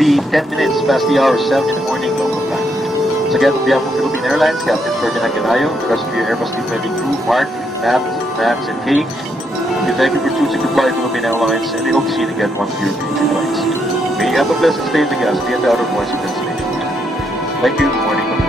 be 10 minutes past the hour 7 in the morning local time. So again, on behalf of Philippine Airlines, Captain Ferdinand Ganayo, the rest of your Airbus 320 crew, Mark, Matt, Max, and Kate, we thank you for choosing to fly Philippine Airlines, and we hope to see you again once your future flights. May you have a pleasant stay in the gas, be at the outer points of destination. Thank you. Good morning.